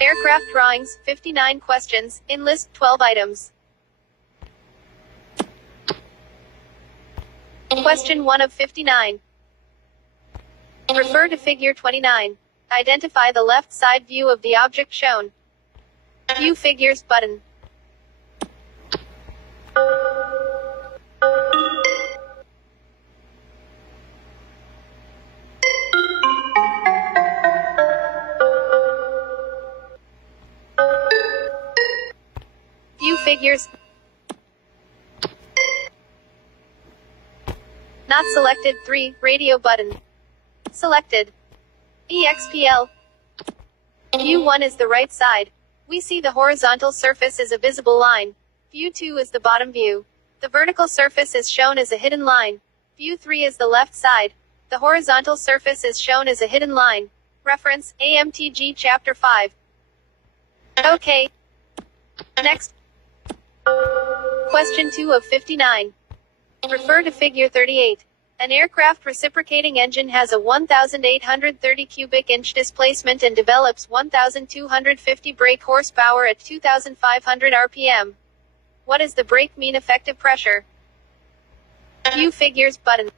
Aircraft drawings, 59 questions, in list 12 items. Question 1 of 59. Refer to figure 29. Identify the left side view of the object shown. View figures button. View figures. Not selected. 3. Radio button. Selected. EXPL. View 1 is the right side. We see the horizontal surface as a visible line. View 2 is the bottom view. The vertical surface is shown as a hidden line. View 3 is the left side. The horizontal surface is shown as a hidden line. Reference, AMTG Chapter 5. OK. Next. Question 2 of 59. Refer to figure 38. An aircraft reciprocating engine has a 1,830 cubic inch displacement and develops 1,250 brake horsepower at 2,500 RPM. What is the brake mean effective pressure? View figures button.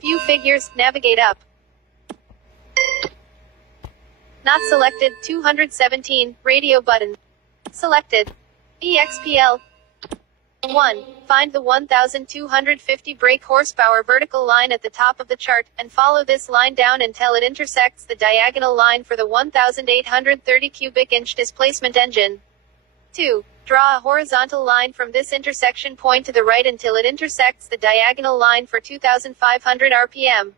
View figures, navigate up. Not selected. 217. Radio button. Selected. EXPL. 1. Find the 1,250 brake horsepower vertical line at the top of the chart, and follow this line down until it intersects the diagonal line for the 1,830 cubic inch displacement engine. 2. Draw a horizontal line from this intersection point to the right until it intersects the diagonal line for 2,500 RPM.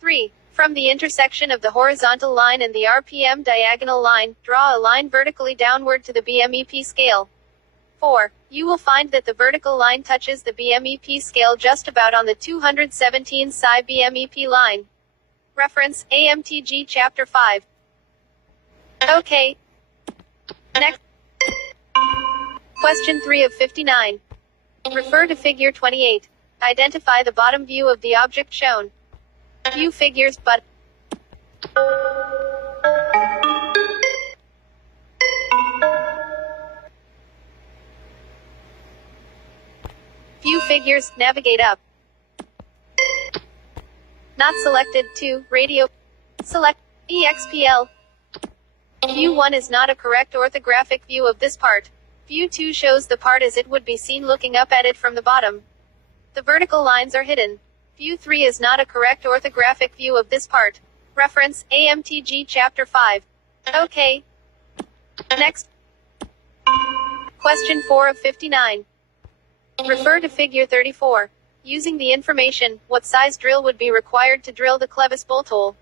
3. From the intersection of the horizontal line and the RPM diagonal line, draw a line vertically downward to the BMEP scale. 4. You will find that the vertical line touches the BMEP scale just about on the 217 psi BMEP line. Reference, AMTG Chapter 5. OK. Next. Question 3 of 59. Refer to figure 28. Identify the bottom view of the object shown. View figures but. View figures, navigate up. Not selected. 2. Radio. Select. EXPL. View 1 is not a correct orthographic view of this part. View 2 shows the part as it would be seen looking up at it from the bottom. The vertical lines are hidden. View 3 is not a correct orthographic view of this part. Reference, AMTG Chapter 5. OK. Next. Question 4 of 59. Refer to figure 34. Using the information, what size drill would be required to drill the clevis bolt hole?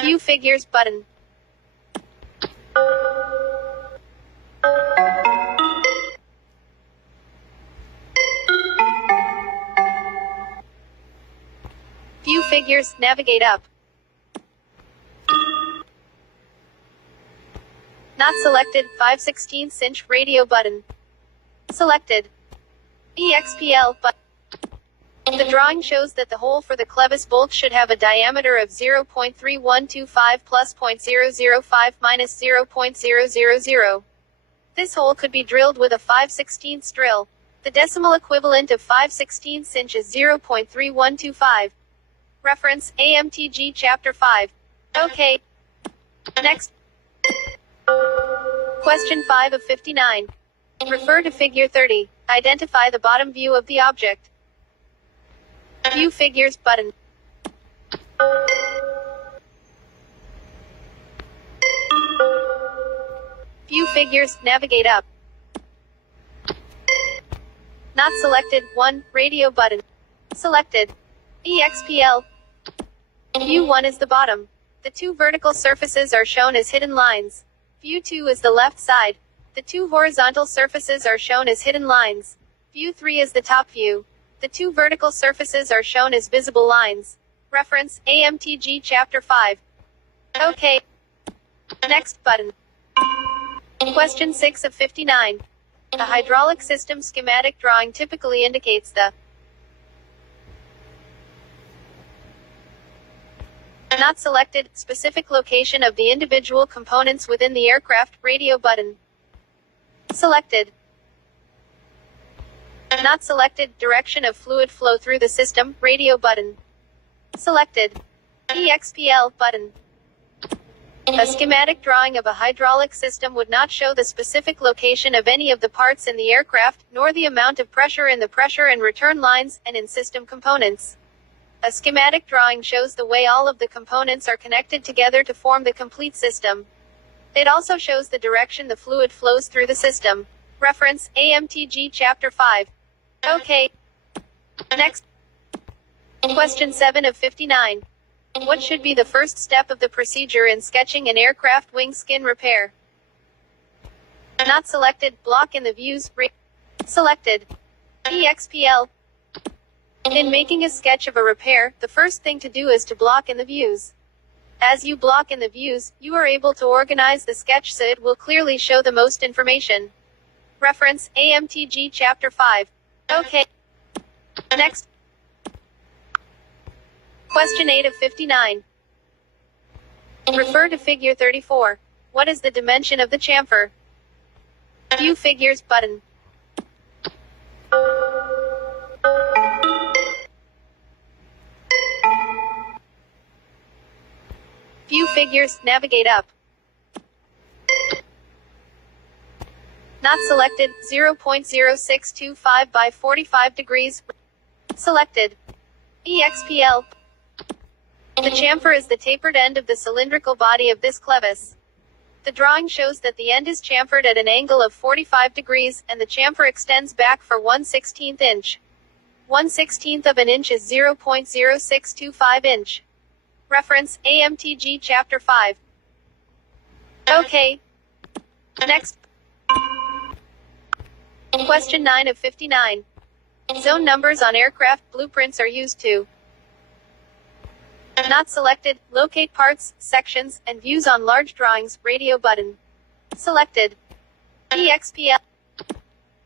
View figures button. View figures, navigate up. Not selected. 5/16 inch radio button. Selected. EXPL but. The drawing shows that the hole for the clevis bolt should have a diameter of 0.3125 plus 0.005 minus 0.000. This hole could be drilled with a 5/16 drill. The decimal equivalent of 5/16 inch is 0.3125. Reference, AMTG Chapter 5. OK. Next. Question 5 of 59. Refer to figure 30. Identify the bottom view of the object. View figures button. View figures, navigate up. Not selected. 1. Radio button. Selected. EXPL. View 1 is the bottom. The two vertical surfaces are shown as hidden lines. View 2 is the left side. The two horizontal surfaces are shown as hidden lines. View 3 is the top view. The two vertical surfaces are shown as visible lines. Reference, AMTG Chapter 5. OK. Next button. Question 6 of 59. A hydraulic system schematic drawing typically indicates the not selected specific location of the individual components within the aircraft radio button. Selected. Not selected direction of fluid flow through the system radio button. Selected. EXPL button. A schematic drawing of a hydraulic system would not show the specific location of any of the parts in the aircraft, nor the amount of pressure in the pressure and return lines, and in system components. A schematic drawing shows the way all of the components are connected together to form the complete system. It also shows the direction the fluid flows through the system. Reference, AMTG Chapter 5. Okay. Next. Question 7 of 59. What should be the first step of the procedure in sketching an aircraft wing skin repair? Not selected, block in the views, selected. EXPL. In making a sketch of a repair, the first thing to do is to block in the views. As you block in the views, you are able to organize the sketch so it will clearly show the most information. Reference, AMTG Chapter 5. Okay. Next. Question 8 of 59. Refer to Figure 34. What is the dimension of the chamfer? View Figures button. View Figures, navigate up. Not selected, 0.0625 by 45 degrees. Selected. EXPL. The chamfer is the tapered end of the cylindrical body of this clevis. The drawing shows that the end is chamfered at an angle of 45 degrees, and the chamfer extends back for 1/16 inch. 1/16 of an inch is 0.0625 inch. Reference, AMTG Chapter 5. Okay. Next. Question 9 of 59. Zone numbers on aircraft blueprints are used to not selected, locate parts, sections, and views on large drawings, radio button. Selected. EXPL.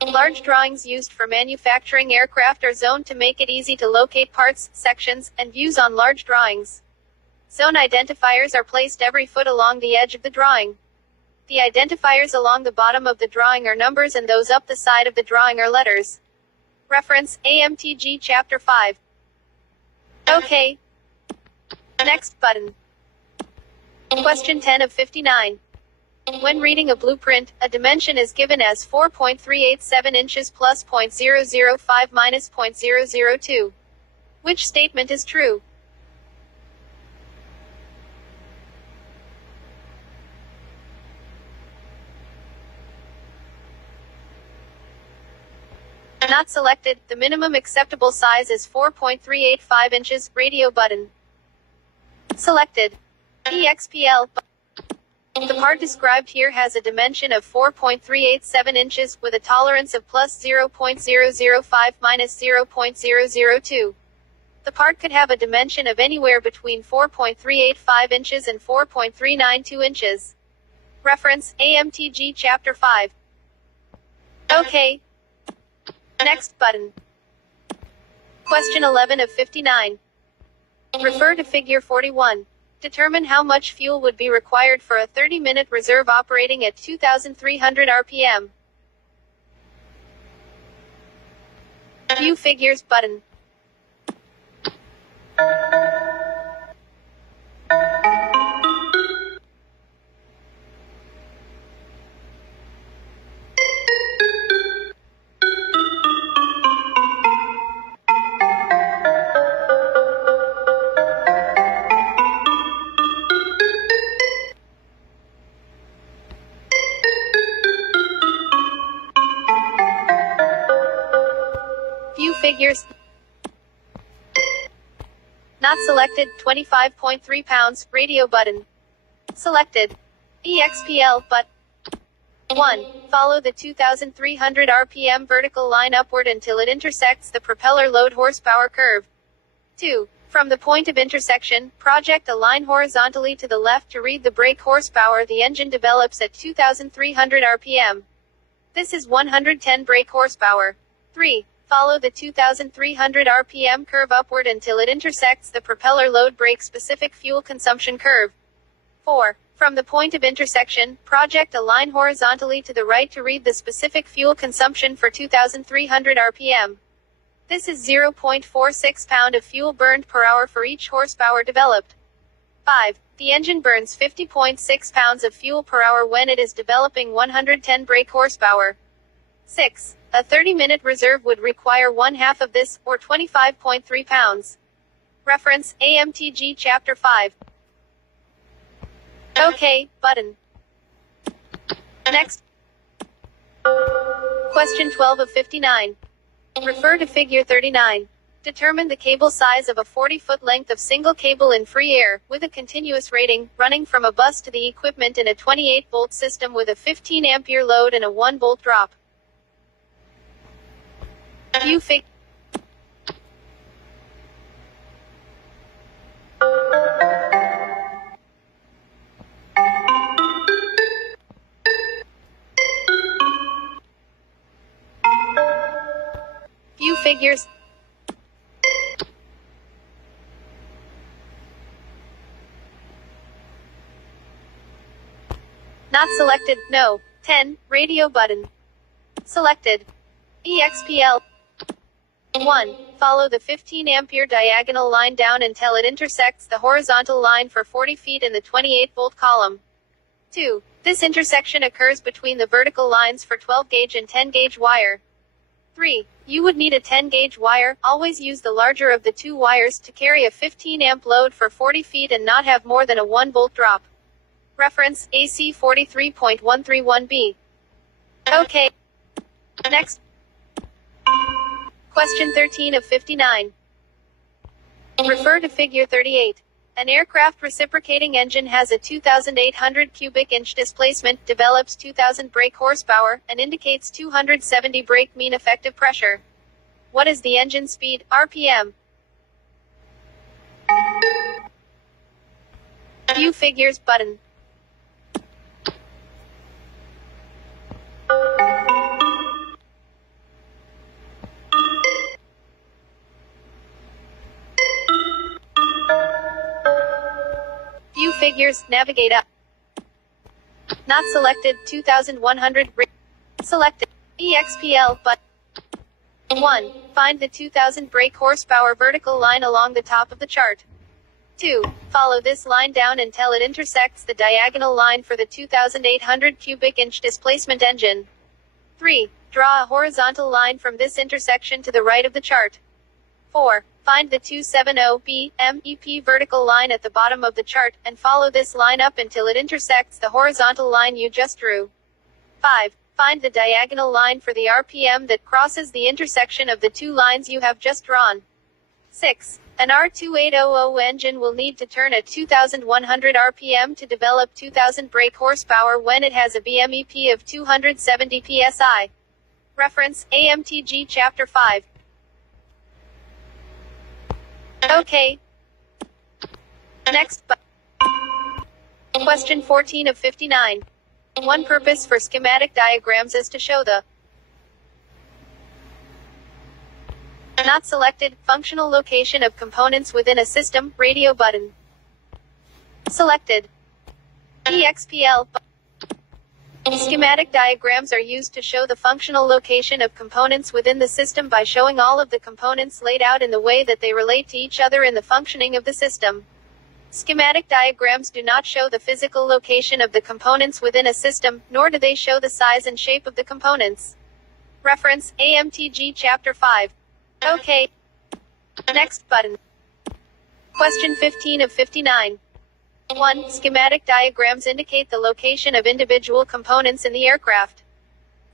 Large drawings used for manufacturing aircraft are zoned to make it easy to locate parts, sections, and views on large drawings. Zone identifiers are placed every foot along the edge of the drawing. The identifiers along the bottom of the drawing are numbers and those up the side of the drawing are letters. Reference, AMTG Chapter 5. Okay. Next button. Question 10 of 59. When reading a blueprint, a dimension is given as 4.387 inches plus 0.005 minus 0.002. Which statement is true? Not selected, the minimum acceptable size is 4.385 inches, radio button. Selected. EXPL. The part described here has a dimension of 4.387 inches, with a tolerance of plus 0.005 minus 0.002. The part could have a dimension of anywhere between 4.385 inches and 4.392 inches. Reference, AMTG Chapter 5. Okay. Next button. Question 11 of 59. Refer to Figure 41. Determine how much fuel would be required for a 30-minute reserve operating at 2,300 RPM. View Figures button. Figures. Not selected, 25.3 pounds, radio button. Selected. EXPL, but 1. Follow the 2,300 RPM vertical line upward until it intersects the propeller load horsepower curve. 2. From the point of intersection, project a line horizontally to the left to read the brake horsepower the engine develops at 2,300 RPM. This is 110 brake horsepower. 3. Follow the 2,300 RPM curve upward until it intersects the propeller load brake specific fuel consumption curve. 4. From the point of intersection, project a line horizontally to the right to read the specific fuel consumption for 2,300 RPM. This is 0.46 pound of fuel burned per hour for each horsepower developed. 5. The engine burns 50.6 pounds of fuel per hour when it is developing 110 brake horsepower. 6. A 30-minute reserve would require 1/2 of this, or 25.3 pounds. Reference, AMTG Chapter 5. OK, button. Next. Question 12 of 59. Refer to Figure 39. Determine the cable size of a 40-foot length of single cable in free air, with a continuous rating, running from a bus to the equipment in a 28-volt system with a 15-ampere load and a 1-volt drop. View Fig. View figures. Not selected, no. 10, radio button. Selected. EXPL. 1. Follow the 15-ampere diagonal line down until it intersects the horizontal line for 40 feet in the 28-volt column. 2. This intersection occurs between the vertical lines for 12-gauge and 10-gauge wire. 3. You would need a 10-gauge wire. Always use the larger of the two wires to carry a 15-amp load for 40 feet and not have more than a 1-volt drop. Reference, AC 43.131b. OK. Next. Question 13 of 59. Refer to Figure 38. An aircraft reciprocating engine has a 2,800 cubic inch displacement, develops 2,000 brake horsepower, and indicates 270 brake mean effective pressure. What is the engine speed, RPM? View figures button. View figures, navigate up. Not selected, 2,100. Selected. EXPL, but 1. Find the 2,000 brake horsepower vertical line along the top of the chart. 2. Follow this line down until it intersects the diagonal line for the 2,800 cubic inch displacement engine. 3. Draw a horizontal line from this intersection to the right of the chart. 4. Find the 270 BMEP vertical line at the bottom of the chart, and follow this line up until it intersects the horizontal line you just drew. 5. Find the diagonal line for the RPM that crosses the intersection of the two lines you have just drawn. 6. An R2800 engine will need to turn at 2,100 RPM to develop 2,000 brake horsepower when it has a BMEP of 270 psi. Reference, AMTG Chapter 5. OK. Next. Question 14 of 59. One purpose for schematic diagrams is to show the not selected functional location of components within a system, radio button. Selected. EXPL. Schematic diagrams are used to show the functional location of components within the system by showing all of the components laid out in the way that they relate to each other in the functioning of the system. Schematic diagrams do not show the physical location of the components within a system, nor do they show the size and shape of the components. Reference, AMTG Chapter 5. OK. Next button. Question 15 of 59. 1. Schematic diagrams indicate the location of individual components in the aircraft.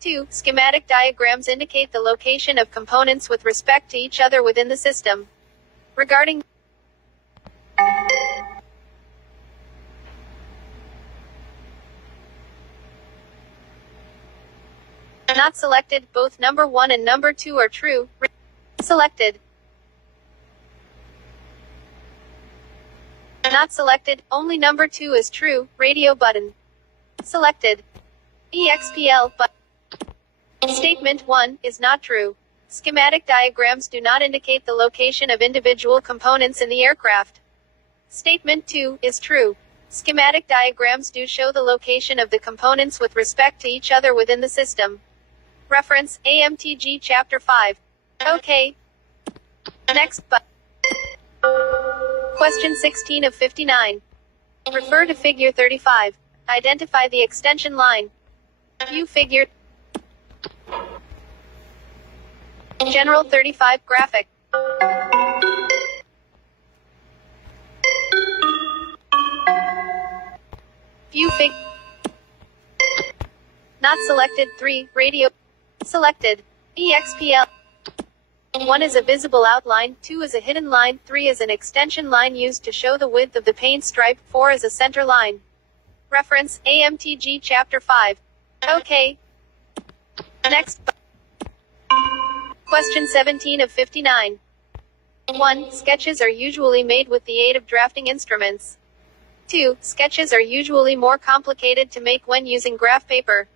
2. Schematic diagrams indicate the location of components with respect to each other within the system. Regarding not selected, both number 1 and number 2 are true. Selected. Not selected, only number 2 is true, radio button. Selected. EXPL, but Statement 1 is not true. Schematic diagrams do not indicate the location of individual components in the aircraft. Statement 2 is true. Schematic diagrams do show the location of the components with respect to each other within the system. Reference, AMTG Chapter 5. Okay. Next, Question 16 of 59. Refer to Figure 35. Identify the extension line. View Figure. General 35 graphic. View Fig. Not selected. 3. Radio. Selected. EXPL. 1 is a visible outline, 2 is a hidden line, 3 is an extension line used to show the width of the paint stripe, 4 is a center line. Reference, AMTG Chapter 5. Okay. Next. Question 17 of 59. 1. Sketches are usually made with the aid of drafting instruments. 2. Sketches are usually more complicated to make when using graph paper.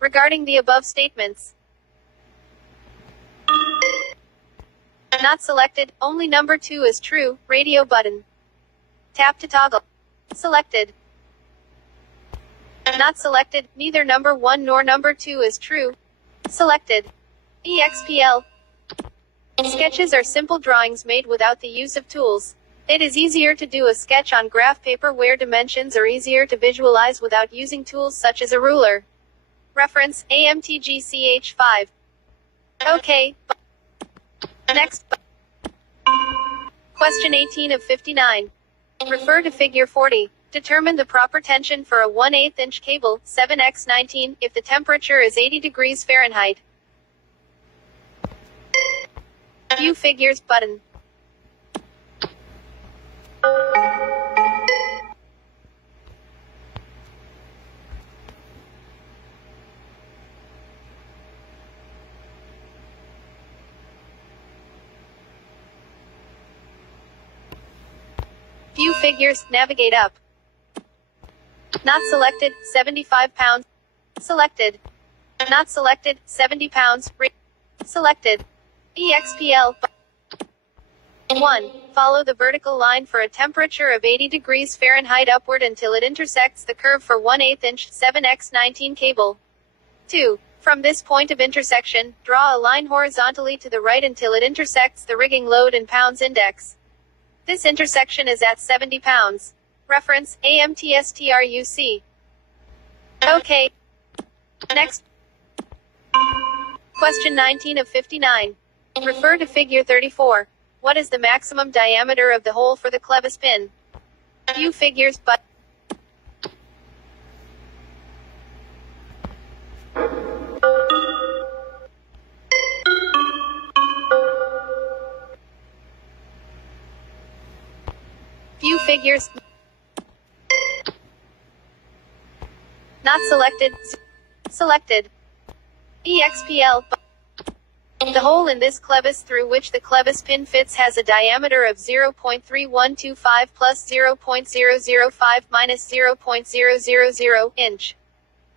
Regarding the above statements. Not selected, only number 2 is true, radio button. Tap to toggle. Selected. Not selected, neither number 1 nor number 2 is true. Selected. EXPL. Sketches are simple drawings made without the use of tools. It is easier to do a sketch on graph paper where dimensions are easier to visualize without using tools such as a ruler. Reference, AMTG CH5. Okay. Next. Question 18 of 59. Refer to Figure 40. Determine the proper tension for a 1/8 inch cable, 7x19, if the temperature is 80 degrees Fahrenheit. View Figures button. View Figures, navigate up. Not selected, 75 pounds. Selected. Not selected, 70 pounds. Selected. EXPL. 1. Follow the vertical line for a temperature of 80 degrees Fahrenheit upward until it intersects the curve for 1/8 inch 7x19 cable. 2. From this point of intersection, draw a line horizontally to the right until it intersects the rigging load in pounds index. This intersection is at 70 pounds. Reference, AMTSTRUC. Okay. Next. Question 19 of 59. Refer to Figure 34. What is the maximum diameter of the hole for the clevis pin? View Figures but. View Figures. Not selected. Selected. EXPL. The hole in this clevis through which the clevis pin fits has a diameter of 0.3125 plus 0.005 minus 0.000 inch.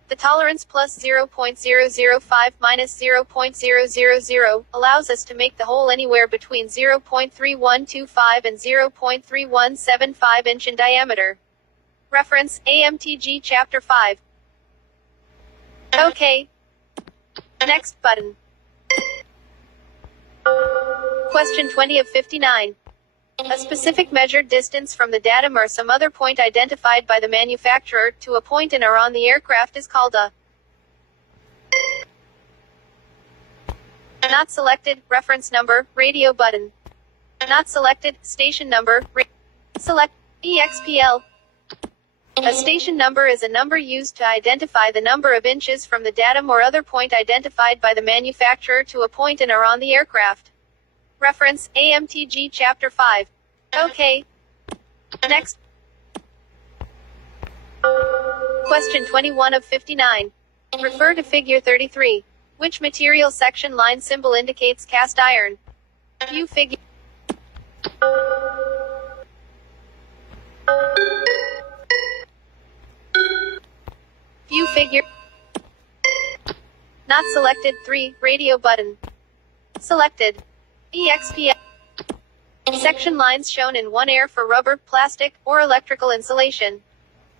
The tolerance plus 0.005 minus 0.000 allows us to make the hole anywhere between 0.3125 and 0.3175 inch in diameter. Reference, AMTG Chapter 5. Okay. Next button. Question 20 of 59. A specific measured distance from the datum or some other point identified by the manufacturer to a point in or on the aircraft is called a. Not selected, reference number, radio button. Not selected, station number, select, EXPL. A station number is a number used to identify the number of inches from the datum or other point identified by the manufacturer to a point in or on the aircraft. Reference, AMTG Chapter 5. Okay. Next. Question 21 of 59. Refer to Figure 33. Which material section line symbol indicates cast iron? View Figure. View Figure. Not selected. 3. Radio button. Selected. EXPL. Section lines shown in 1 are for rubber, plastic, or electrical insulation.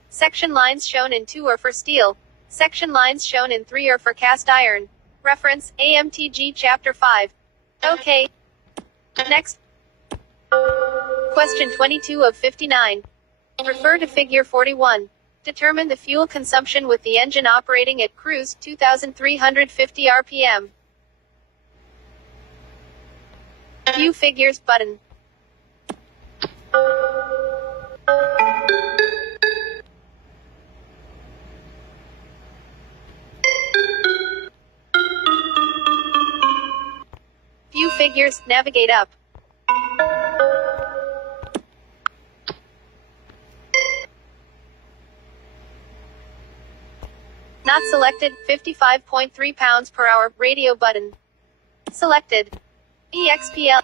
Section lines shown in 2 are for steel. Section lines shown in 3 are for cast iron. Reference, AMTG Chapter 5. OK. Next. Question 22 of 59. Refer to Figure 41. Determine the fuel consumption with the engine operating at cruise 2,350 RPM. View figures button. View figures, navigate up. Not selected. 55.3 pounds per hour. Radio button. Selected. EXPL.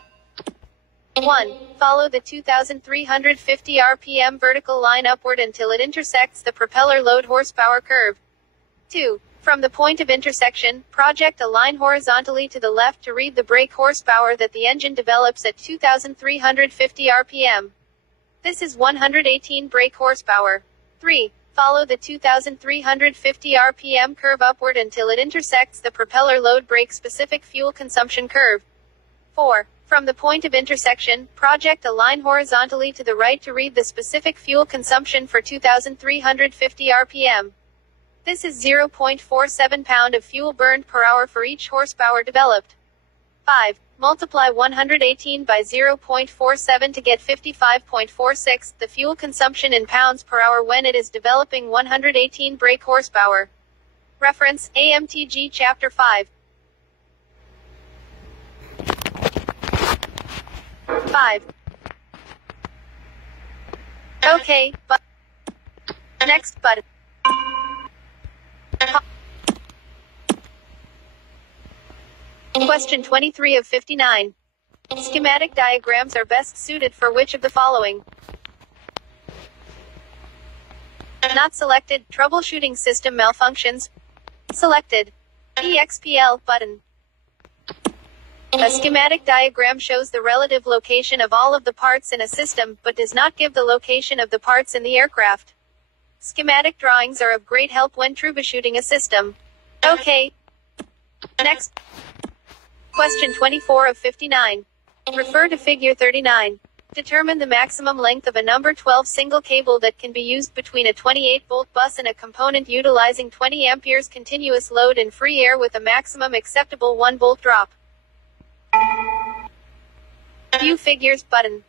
1. Follow the 2,350 RPM vertical line upward until it intersects the propeller load horsepower curve. 2. From the point of intersection, project a line horizontally to the left to read the brake horsepower that the engine develops at 2,350 RPM. This is 118 brake horsepower. 3. Follow the 2,350 RPM curve upward until it intersects the propeller load brake specific fuel consumption curve. 4. From the point of intersection, project a line horizontally to the right to read the specific fuel consumption for 2,350 RPM. This is 0.47 pound of fuel burned per hour for each horsepower developed. 5. Multiply 118 by 0.47 to get 55.46, the fuel consumption in pounds per hour when it is developing 118 brake horsepower. Reference, AMTG Chapter 5. 5. OK, but next button. Question 23 of 59. Schematic diagrams are best suited for which of the following? Not selected. Troubleshooting system malfunctions. Selected. EXPL button. A schematic diagram shows the relative location of all of the parts in a system, but does not give the location of the parts in the aircraft. Schematic drawings are of great help when troubleshooting a system. OK. Next. Question 24 of 59. Refer to Figure 39. Determine the maximum length of a number 12 single cable that can be used between a 28-volt bus and a component utilizing 20 amperes continuous load in free air with a maximum acceptable 1-volt drop. View figures button.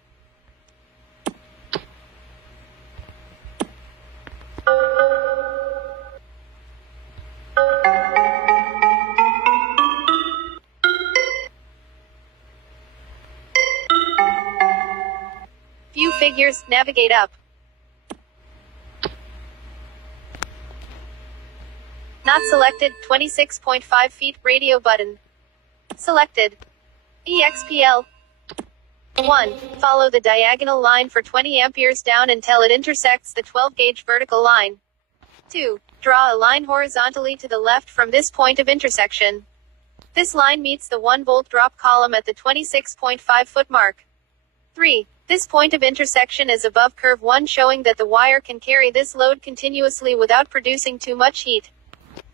View figures, navigate up. Not selected. 26.5 feet. Radio button. Selected. EXPL. 1. Follow the diagonal line for 20 amperes down until it intersects the 12-gauge vertical line. 2. Draw a line horizontally to the left from this point of intersection. This line meets the 1-volt drop column at the 26.5-foot mark. 3. This point of intersection is above curve 1, showing that the wire can carry this load continuously without producing too much heat.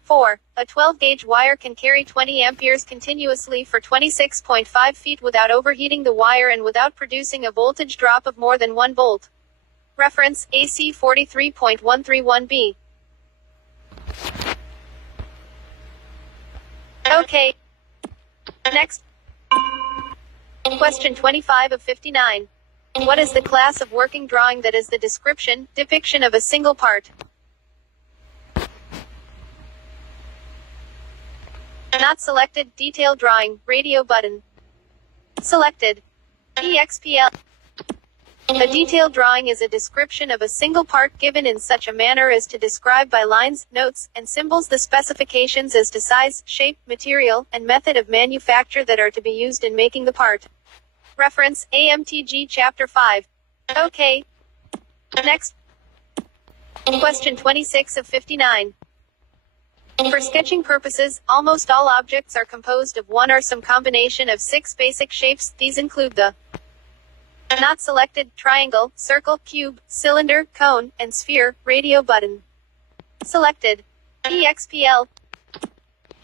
4. A 12-gauge wire can carry 20 amperes continuously for 26.5 feet without overheating the wire and without producing a voltage drop of more than 1 volt. Reference, AC 43.131b. OK. Next. Question 25 of 59. What is the class of working drawing that is the depiction of a single part? Not selected. Detail drawing. Radio button. Selected. EXPL. A detailed drawing is a description of a single part given in such a manner as to describe by lines, notes, and symbols the specifications as to size, shape, material, and method of manufacture that are to be used in making the part. Reference, AMTG Chapter 5. OK. Next. Question 26 of 59. For sketching purposes, almost all objects are composed of one or some combination of 6 basic shapes. These include the not selected, triangle, circle, cube, cylinder, cone, and sphere. Radio button. Selected. EXPL.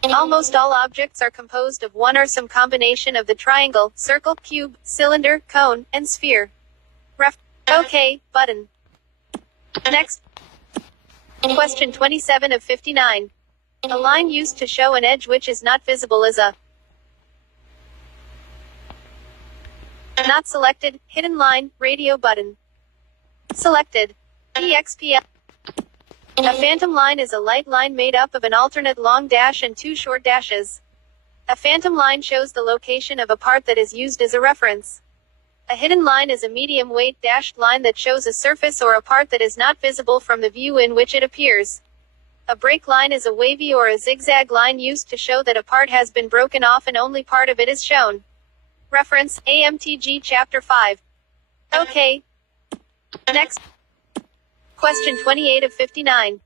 Almost all objects are composed of one or some combination of the triangle, circle, cube, cylinder, cone, and sphere. OK, button. Next. Question 27 of 59. A line used to show an edge which is not visible is a not selected, hidden line. Radio button. Selected. EXPL. A phantom line is a light line made up of an alternate long dash and 2 short dashes. A phantom line shows the location of a part that is used as a reference. A hidden line is a medium weight dashed line that shows a surface or a part that is not visible from the view in which it appears. A break line is a wavy or a zigzag line used to show that a part has been broken off and only part of it is shown. Reference, AMTG Chapter 5. OK. Next. Question 28 of 59.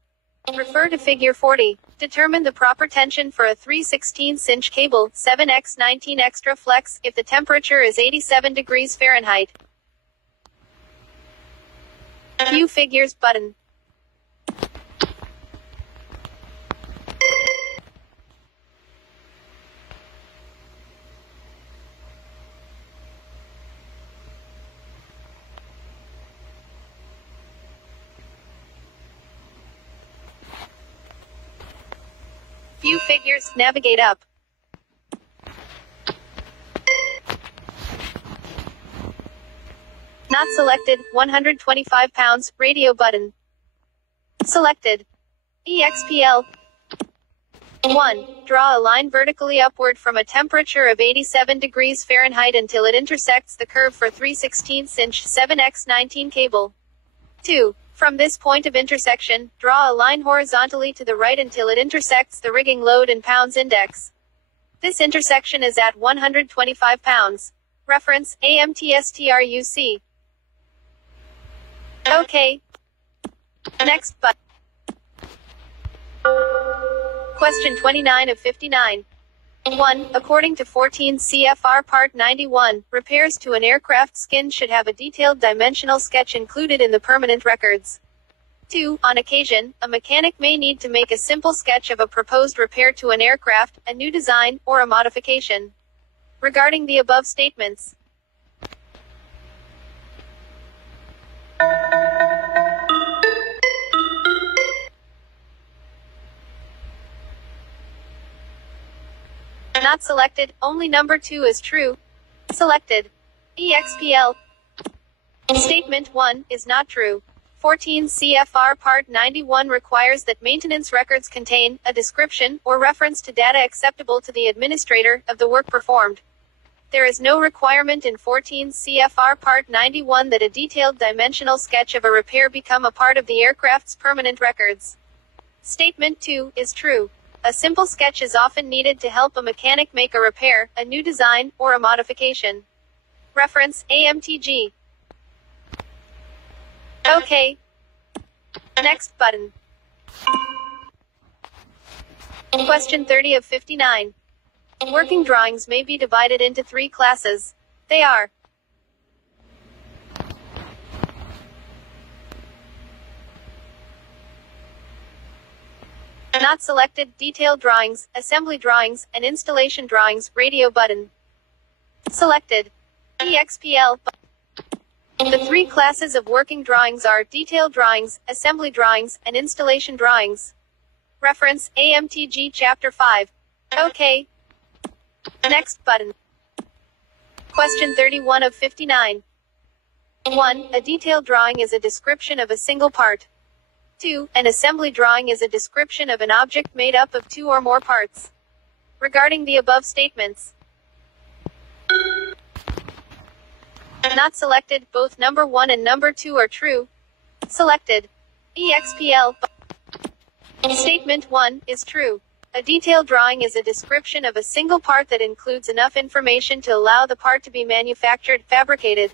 Refer to Figure 40. Determine the proper tension for a 3/16-inch cable, 7x19 extra flex, if the temperature is 87 degrees Fahrenheit. View figures button. View figures, navigate up. Not selected, 125 pounds, radio button. Selected. EXPL. 1. Draw a line vertically upward from a temperature of 87 degrees Fahrenheit until it intersects the curve for 3/16-inch 7x19 cable. 2. From this point of intersection, draw a line horizontally to the right until it intersects the rigging load in pounds index. This intersection is at 125 pounds. Reference, AMTSTRUC. OK. Next button. Question 29 of 59. 1. According to 14 CFR Part 91, repairs to an aircraft skin should have a detailed dimensional sketch included in the permanent records. 2. On occasion, a mechanic may need to make a simple sketch of a proposed repair to an aircraft, a new design, or a modification. Regarding the above statements, not selected, only number 2 is true. Selected. EXPL. Statement 1 is not true. 14 CFR Part 91 requires that maintenance records contain a description or reference to data acceptable to the administrator of the work performed. There is no requirement in 14 CFR Part 91 that a detailed dimensional sketch of a repair become a part of the aircraft's permanent records. Statement 2 is true. A simple sketch is often needed to help a mechanic make a repair, a new design, or a modification. Reference, AMTG. OK. Next button. Question 30 of 59. Working drawings may be divided into 3 classes. They are not selected, detailed drawings, assembly drawings, and installation drawings. Radio button. Selected. EXPL. The 3 classes of working drawings are detailed drawings, assembly drawings, and installation drawings. Reference, AMTG Chapter 5. OK. Next button. Question 31 of 59. 1. A detailed drawing is a description of a single part. 2. An assembly drawing is a description of an object made up of 2 or more parts. Regarding the above statements, not selected, both number 1 and number 2 are true. Selected. EXPL. Statement 1 is true. A detailed drawing is a description of a single part that includes enough information to allow the part to be manufactured, fabricated.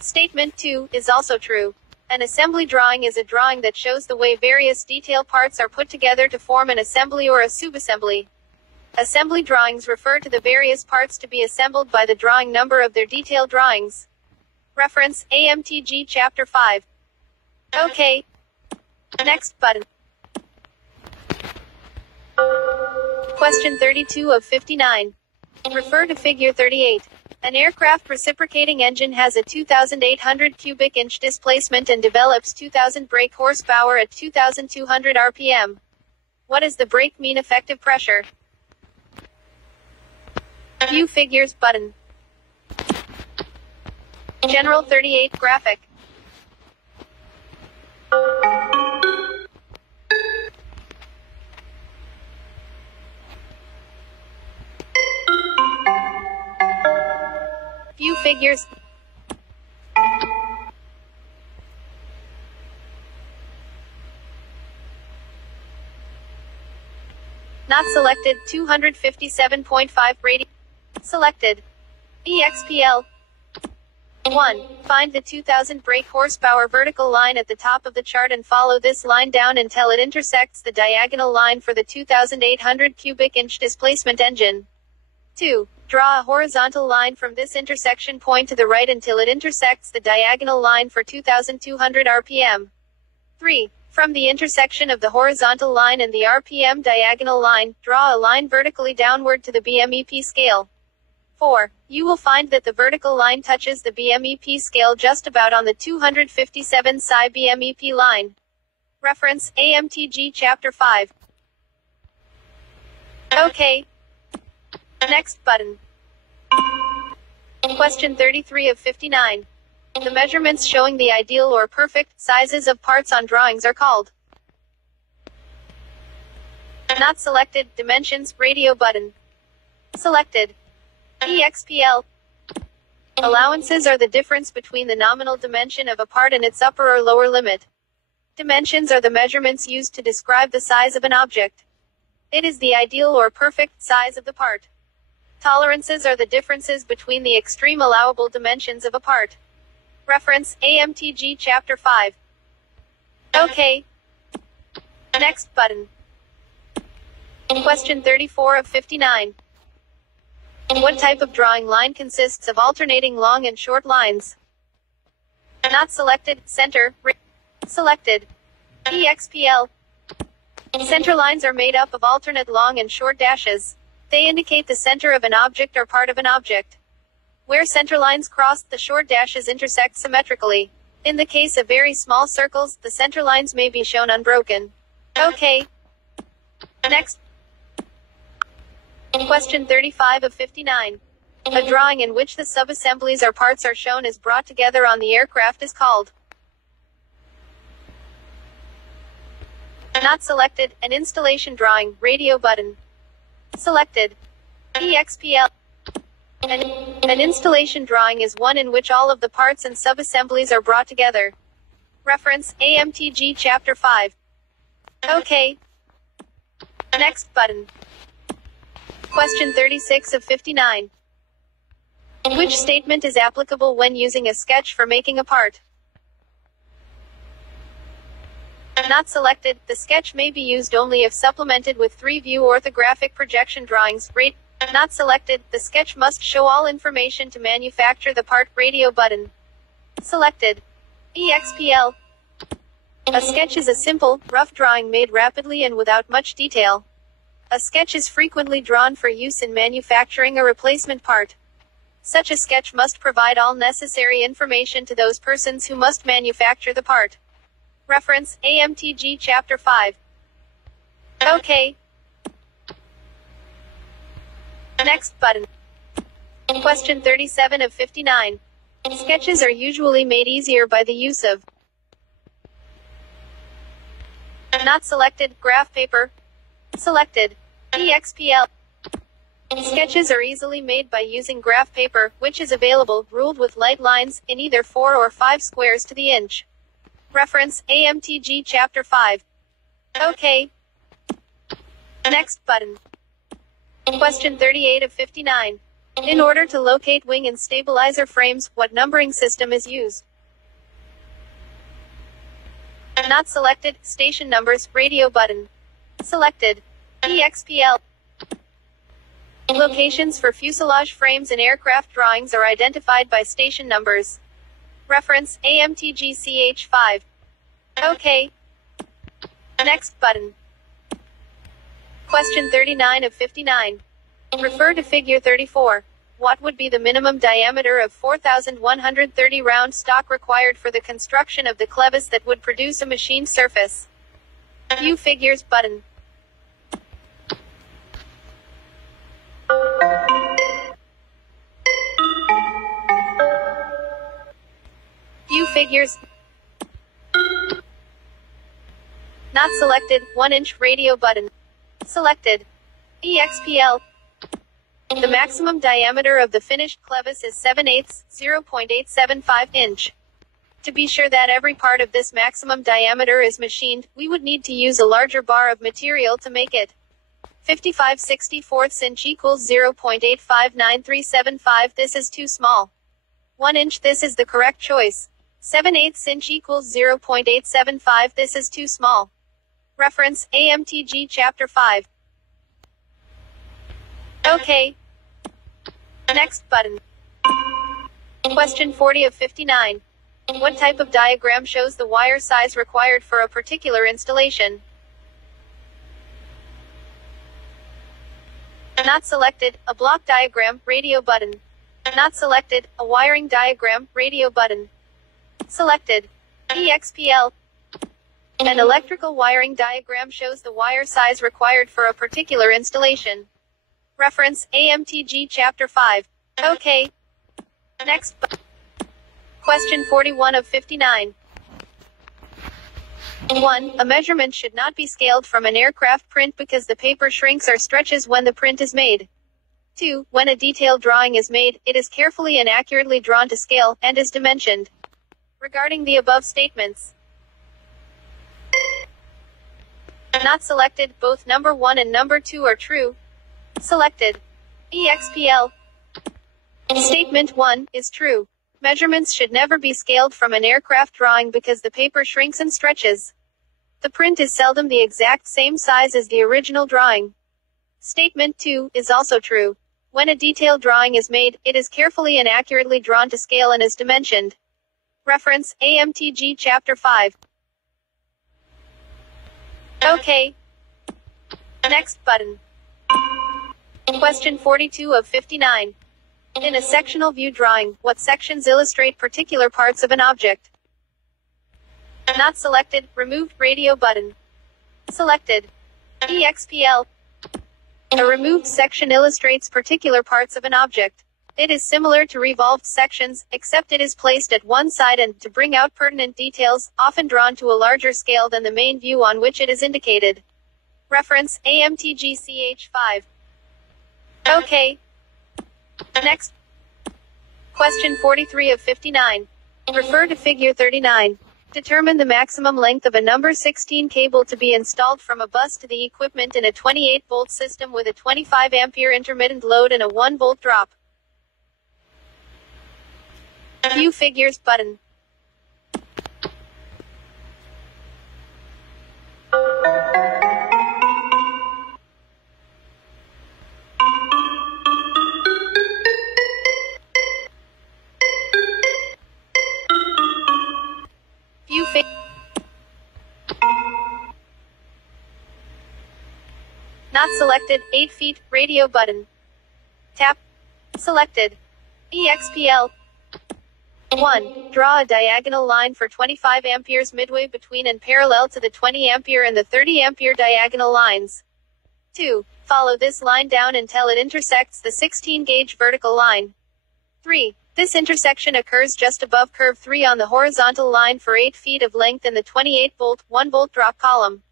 Statement 2 is also true. An assembly drawing is a drawing that shows the way various detail parts are put together to form an assembly or a subassembly. Assembly drawings refer to the various parts to be assembled by the drawing number of their detail drawings. Reference, AMTG Chapter 5. OK. Next button. Question 32 of 59. Refer to Figure 38. An aircraft reciprocating engine has a 2,800 cubic inch displacement and develops 2,000 brake horsepower at 2,200 RPM. What is the brake mean effective pressure? View figures button. General 38 graphic. View figures. Not selected. 257.5 radius. Selected. EXPL. 1. Find the 2000 brake horsepower vertical line at the top of the chart and follow this line down until it intersects the diagonal line for the 2800 cubic inch displacement engine. 2. Draw a horizontal line from this intersection point to the right until it intersects the diagonal line for 2200 RPM. 3. From the intersection of the horizontal line and the RPM diagonal line, draw a line vertically downward to the BMEP scale. 4. You will find that the vertical line touches the BMEP scale just about on the 257 psi BMEP line. Reference, AMTG Chapter 5. OK. Next button. Question 33 of 59. The measurements showing the ideal or perfect sizes of parts on drawings are called. Not selected. Dimensions. Radio button. Selected. EXPL. Allowances are the difference between the nominal dimension of a part and its upper or lower limit. Dimensions are the measurements used to describe the size of an object. It is the ideal or perfect size of the part. Tolerances are the differences between the extreme allowable dimensions of a part. Reference, AMTG Chapter 5. OK. Next button. Question 34 of 59. What type of drawing line consists of alternating long and short lines? Not selected. Center. Selected. EXPL. Center lines are made up of alternate long and short dashes. They indicate the center of an object or part of an object. Where center lines cross, the short dashes intersect symmetrically. In the case of very small circles, the center lines may be shown unbroken. OK. Next. Question 35 of 59. A drawing in which the subassemblies or parts are shown as brought together on the aircraft is called. Not selected. An installation drawing. Radio button. Selected. EXPL. An installation drawing is one in which all of the parts and subassemblies are brought together. Reference, AMTG Chapter 5. OK. Next button. Question 36 of 59. Which statement is applicable when using a sketch for making a part? Not selected. The sketch may be used only if supplemented with 3-view orthographic projection drawings. Not selected. The sketch must show all information to manufacture the part. Radio button. Selected. EXPL. A sketch is a simple, rough drawing made rapidly and without much detail. A sketch is frequently drawn for use in manufacturing a replacement part. Such a sketch must provide all necessary information to those persons who must manufacture the part. Reference, AMTG Chapter 5. OK. Next button. Question 37 of 59. Sketches are usually made easier by the use of. Not selected. Graph paper. Selected. EXPL. Sketches are easily made by using graph paper, which is available, ruled with light lines, in either 4 or 5 squares to the inch. Reference, AMTG Chapter 5. OK. Next button. Question 38 of 59. In order to locate wing and stabilizer frames, what numbering system is used? Not selected. Station numbers. Radio button. Selected. EXPL. Locations for fuselage frames in aircraft drawings are identified by station numbers. Reference, AMTG CH5. OK. Next button. Question 39 of 59. Refer to figure 34. What would be the minimum diameter of 4,130 round stock required for the construction of the clevis that would produce a machined surface? View figures button. View figures. Not selected. 1-inch radio button. Selected. EXPL. The maximum diameter of the finished clevis is 7/8, 0.875 inch. To be sure that every part of this maximum diameter is machined, we would need to use a larger bar of material to make it. 55/64 inch equals 0.859375. This is too small. 1 inch. This is the correct choice. 7/8 inch equals 0.875. This is too small. Reference, AMTG Chapter 5. OK. Next button. Question 40 of 59. What type of diagram shows the wire size required for a particular installation? Not selected. A block diagram. Radio button. Not selected. A wiring diagram. Radio button. Selected. EXPL. An electrical wiring diagram shows the wire size required for a particular installation. Reference, AMTG Chapter 5. OK. Next. Question 41 of 59. 1. A measurement should not be scaled from an aircraft print because the paper shrinks or stretches when the print is made. 2. When a detailed drawing is made, it is carefully and accurately drawn to scale, and is dimensioned. Regarding the above statements. Not selected. Both number 1 and number 2 are true. Selected. EXPL. Statement 1 is true. Measurements should never be scaled from an aircraft drawing because the paper shrinks and stretches. The print is seldom the exact same size as the original drawing. Statement 2 is also true. When a detailed drawing is made, it is carefully and accurately drawn to scale and is dimensioned. Reference, AMTG Chapter 5. OK. Next button. Question 42 of 59. In a sectional view drawing, what sections illustrate particular parts of an object? Not selected. Removed radio button. Selected. EXPL. A removed section illustrates particular parts of an object. It is similar to revolved sections, except it is placed at one side and, to bring out pertinent details, often drawn to a larger scale than the main view on which it is indicated. Reference, AMTG CH5. OK. Next. Question 43 of 59. Refer to figure 39. Determine the maximum length of a number 16 cable to be installed from a bus to the equipment in a 28-volt system with a 25-ampere intermittent load and a 1-volt drop. View figures button. View figures. Not selected. 8 feet. Radio button. Tap. Selected. EXPL. 1. Draw a diagonal line for 25 amperes midway between and parallel to the 20 ampere and the 30 ampere diagonal lines. 2. Follow this line down until it intersects the 16 gauge vertical line. 3. This intersection occurs just above curve 3 on the horizontal line for 8 feet of length in the 28-volt, 1-volt drop column.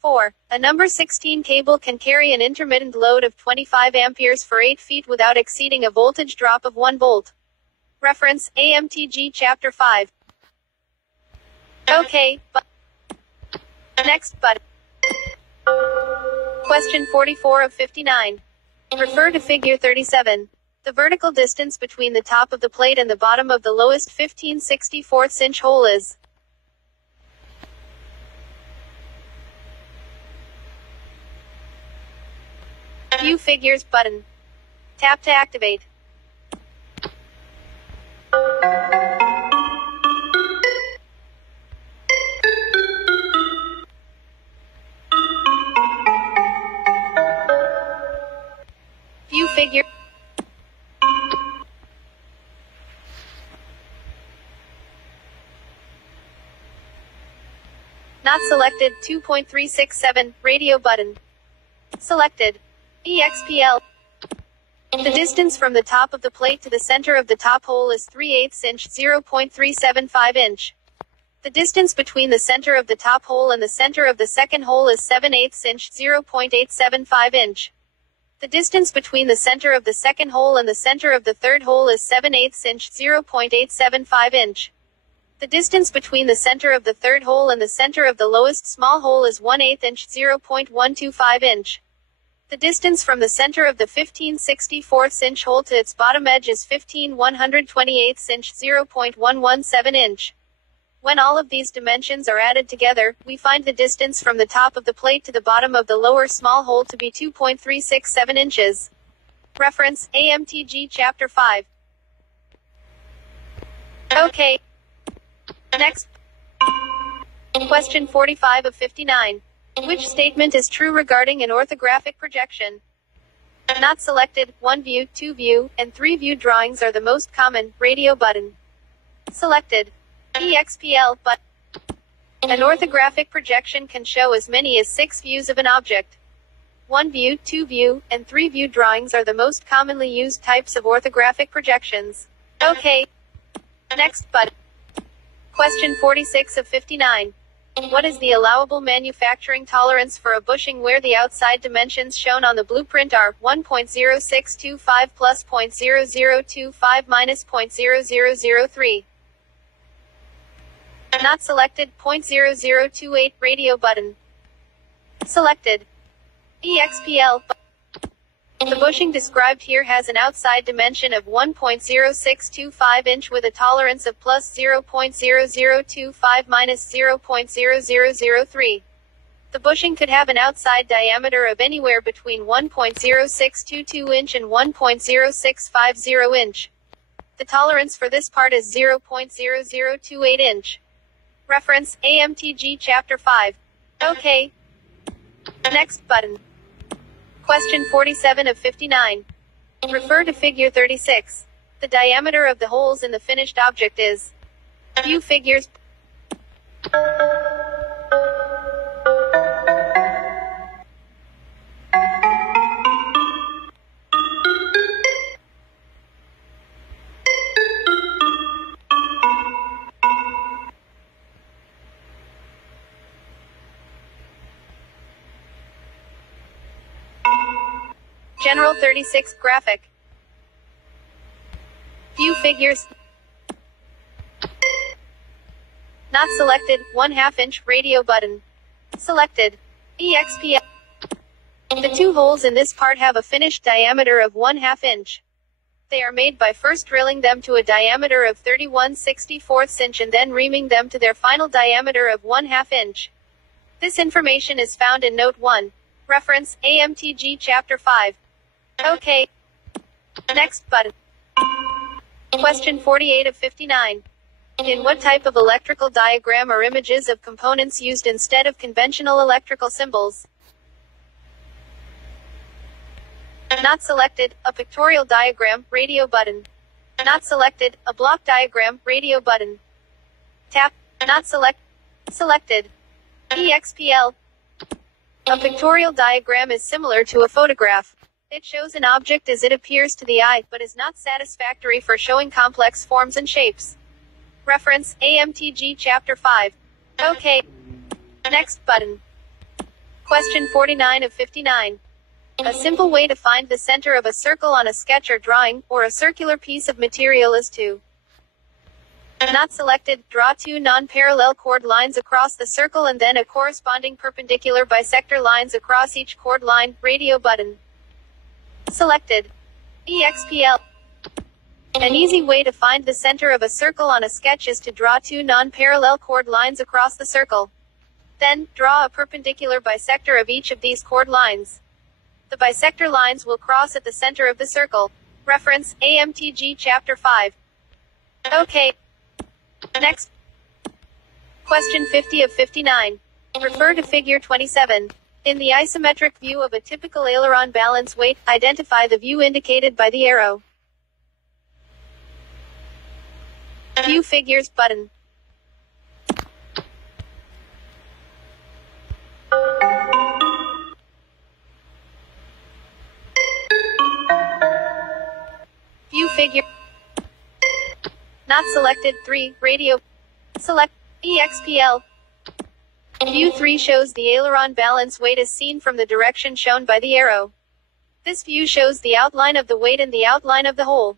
4. A number 16 cable can carry an intermittent load of 25 amperes for 8 feet without exceeding a voltage drop of 1 volt. Reference, AMTG Chapter 5. OK. Next button. Question 44 of 59. Refer to figure 37. The vertical distance between the top of the plate and the bottom of the lowest 15/64 inch hole is. View figures button. Tap to activate. View figure. Not selected. 2.367 radio button. Selected. EXPL. The distance from the top of the plate to the center of the top hole is 3/8 inch, 0.375 inch. The distance between the center of the top hole and the center of the second hole is 7/8 inch, 0.875 inch. The distance between the center of the second hole and the center of the third hole is 7/8 inch, 0.875 inch. The distance between the center of the third hole and the center of the lowest small hole is 1/8 inch, 0.125 inch. The distance from the center of the 15/64 inch hole to its bottom edge is 15/128 inch, 0.117 inch. When all of these dimensions are added together, we find the distance from the top of the plate to the bottom of the lower small hole to be 2.367 inches. Reference, AMTG Chapter 5. Okay. Next. Question 45 of 59. Which statement is true regarding an orthographic projection? Not selected. 1 view, 2 view, and 3 view drawings are the most common. Radio button. Selected. EXPL, but an orthographic projection can show as many as 6 views of an object. 1 view, 2 view, and 3 view drawings are the most commonly used types of orthographic projections. Okay. Next button. Question 46 of 59. What is the allowable manufacturing tolerance for a bushing where the outside dimensions shown on the blueprint are 1.0625 plus 0.0025 minus 0.0003? Not selected. 0.0028 radio button. Selected. EXPL. The bushing described here has an outside dimension of 1.0625 inch with a tolerance of plus 0.0025 minus 0.0003. The bushing could have an outside diameter of anywhere between 1.0622 inch and 1.0650 inch. The tolerance for this part is 0.0028 inch. Reference, AMTG Chapter 5. Okay. Next button. Question 47 of 59. Refer to Figure 36. The diameter of the holes in the finished object is. View figures. General 36 graphic. View figures. Not selected. 1/2 inch radio button. Selected. EXPL. The 2 holes in this part have a finished diameter of 1/2 inch. They are made by first drilling them to a diameter of 31/64 inch and then reaming them to their final diameter of 1/2 inch. This information is found in Note 1. Reference, AMTG Chapter 5. Okay. Next button. Question 48 of 59. In what type of electrical diagram are images of components used instead of conventional electrical symbols? Not selected. A pictorial diagram, radio button. Not selected. A block diagram, radio button. Tap. Not selected. EXPL. A pictorial diagram is similar to a photograph. It shows an object as it appears to the eye, but is not satisfactory for showing complex forms and shapes. Reference, AMTG Chapter 5. Okay. Next button. Question 49 of 59. A simple way to find the center of a circle on a sketch or drawing, or a circular piece of material is to. Not selected. Draw 2 non-parallel chord lines across the circle and then a corresponding perpendicular bisector lines across each chord line, radio button. Selected. EXPL. An easy way to find the center of a circle on a sketch is to draw 2 non-parallel chord lines across the circle. Then, draw a perpendicular bisector of each of these chord lines. The bisector lines will cross at the center of the circle. Reference, AMTG Chapter 5. Okay. Next. Question 50 of 59. Refer to Figure 27. In the isometric view of a typical aileron balance weight, identify the view indicated by the arrow. View figures button. View figure. Not selected. 3. Radio. Select EXPL. View 3 shows the aileron balance weight as seen from the direction shown by the arrow. This view shows the outline of the weight and the outline of the hole.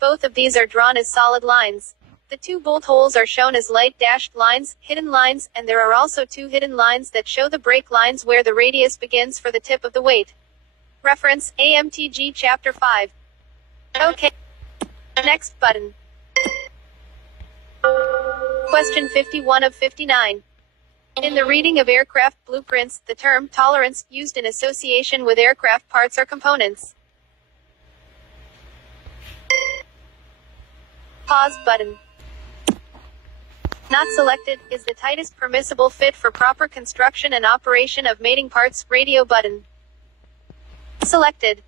Both of these are drawn as solid lines. The two bolt holes are shown as light dashed lines, hidden lines, and there are also two hidden lines that show the break lines where the radius begins for the tip of the weight. Reference, AMTG Chapter 5. Okay. Next button. Question 51 of 59. In the reading of aircraft blueprints, the term tolerance used in association with aircraft parts or components. Pause button. Not selected is the tightest permissible fit for proper construction and operation of mating parts. Radio button. Selected.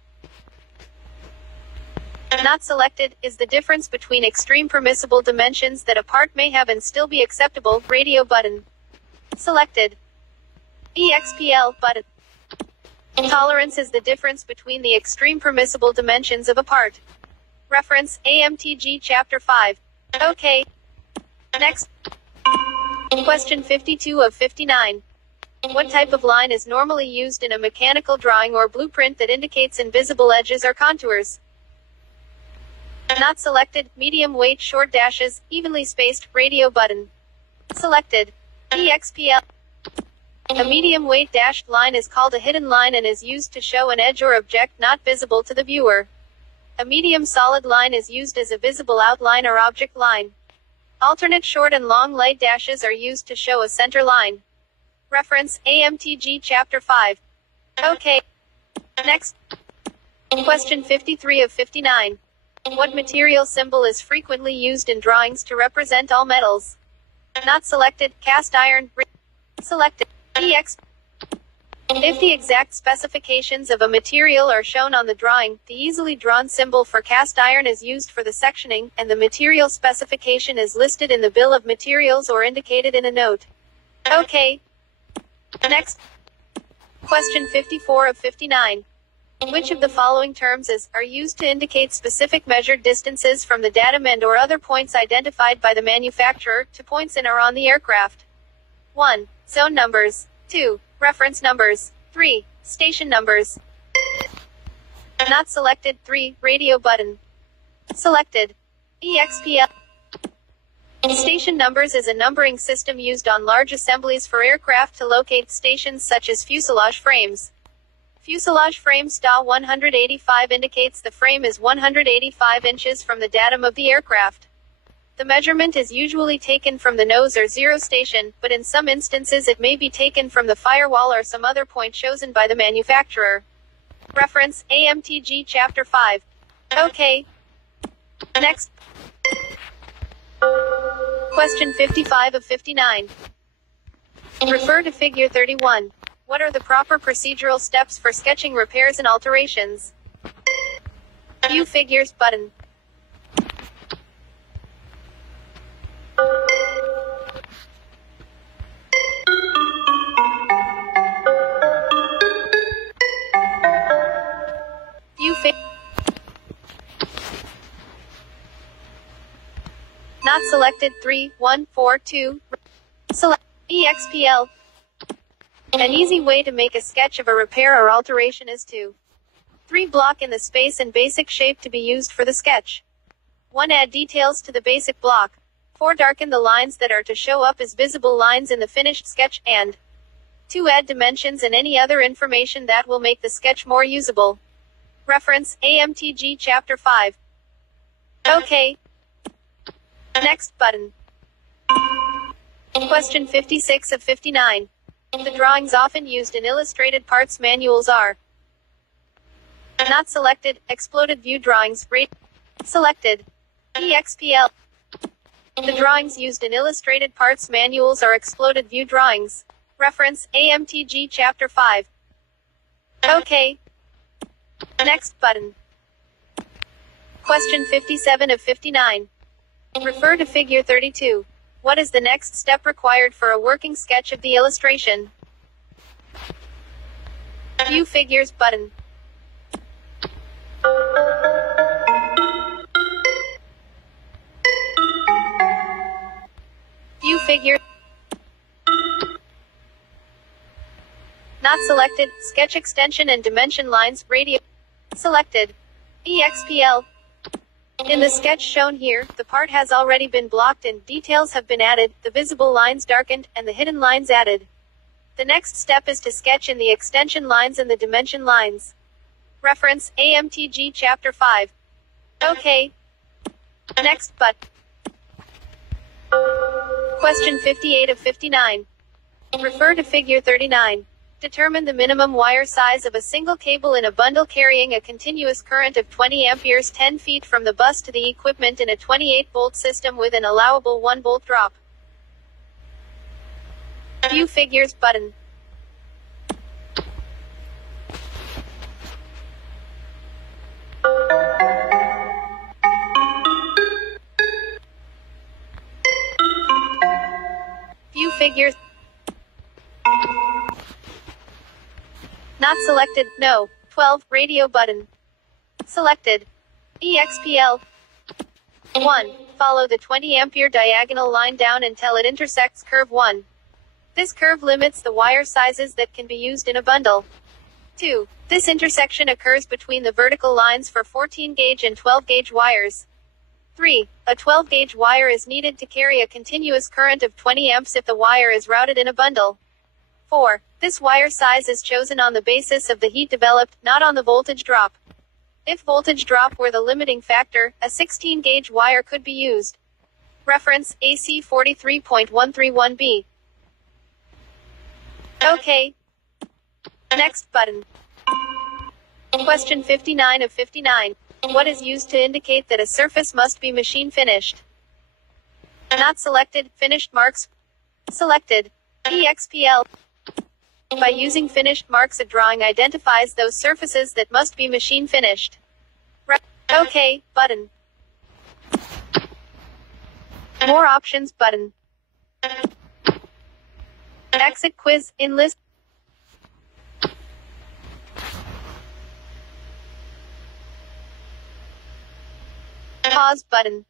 Not selected is the difference between extreme permissible dimensions that a part may have and still be acceptable. Radio button. Selected. EXPL button. Tolerance is the difference between the extreme permissible dimensions of a part. Reference, AMTG Chapter 5. Okay. Next. Question 52 of 59. What type of line is normally used in a mechanical drawing or blueprint that indicates invisible edges or contours? Not selected, medium weight short dashes, evenly spaced. Radio button. Selected. EXPL. A medium weight dashed line is called a hidden line and is used to show an edge or object not visible to the viewer. A medium solid line is used as a visible outline or object line. Alternate short and long light dashes are used to show a center line. Reference, AMTG Chapter 5. Okay. Next. Question 53 of 59. What material symbol is frequently used in drawings to represent all metals? Not selected, cast iron. Selected. EX. If the exact specifications of a material are shown on the drawing, the easily drawn symbol for cast iron is used for the sectioning, and the material specification is listed in the bill of materials or indicated in a note. Okay. Next. Question 54 of 59. Which of the following terms are used to indicate specific measured distances from the datum and/or other points identified by the manufacturer to points in or on the aircraft? 1. Zone numbers. 2. Reference numbers. 3. Station numbers. Not selected. 3. Radio button. Selected. EXPL. Station numbers is a numbering system used on large assemblies for aircraft to locate stations such as fuselage frames. Fuselage frame sta 185 indicates the frame is 185 inches from the datum of the aircraft. The measurement is usually taken from the nose or zero station, but in some instances it may be taken from the firewall or some other point chosen by the manufacturer. Reference, AMTG Chapter 5. Okay. Next. Question 55 of 59. Refer to Figure 31. What are the proper procedural steps for sketching repairs and alterations? View figures button. View Not selected. 3, 1, 4, 2. Select EXPL. An easy way to make a sketch of a repair or alteration is to 3. Block in the space and basic shape to be used for the sketch. 1. Add details to the basic block. 4. Darken the lines that are to show up as visible lines in the finished sketch, and 2. Add dimensions and any other information that will make the sketch more usable. Reference, AMTG Chapter 5. Okay. Next button. Question 56 of 59. The drawings often used in illustrated parts manuals are Not selected. Exploded view drawings. Selected. EXPL. The drawings used in illustrated parts manuals are exploded view drawings. Reference, AMTG Chapter 5. OK. Next button. Question 57 of 59. Refer to Figure 32. What is the next step required for a working sketch of the illustration? View Figures button. View Figure. Not selected. Sketch extension and dimension lines. Radio. Selected. EXPL. In the sketch shown here, the part has already been blocked and details have been added, the visible lines darkened, and the hidden lines added. The next step is to sketch in the extension lines and the dimension lines. Reference, AMTG Chapter 5. OK. Next but. Question 58 of 59. Refer to Figure 39. Determine the minimum wire size of a single cable in a bundle carrying a continuous current of 20 amperes 10 feet from the bus to the equipment in a 28-volt system with an allowable 1-volt drop. View Figures button. View Figures. Not selected. No. 12. Radio button. Selected. EXPL. 1. Follow the 20 ampere diagonal line down until it intersects curve 1. This curve limits the wire sizes that can be used in a bundle. 2. This intersection occurs between the vertical lines for 14 gauge and 12 gauge wires. 3. A 12 gauge wire is needed to carry a continuous current of 20 amps if the wire is routed in a bundle. 4. This wire size is chosen on the basis of the heat developed, not on the voltage drop. If voltage drop were the limiting factor, a 16 gauge wire could be used. Reference, AC 43.131b. OK. Next button. Question 59 of 59. What is used to indicate that a surface must be machine finished? Not selected. Finished marks. Selected. EXPL. By using finished marks, a drawing identifies those surfaces that must be machine finished. OK button. More options button. Exit quiz in list. Pause button.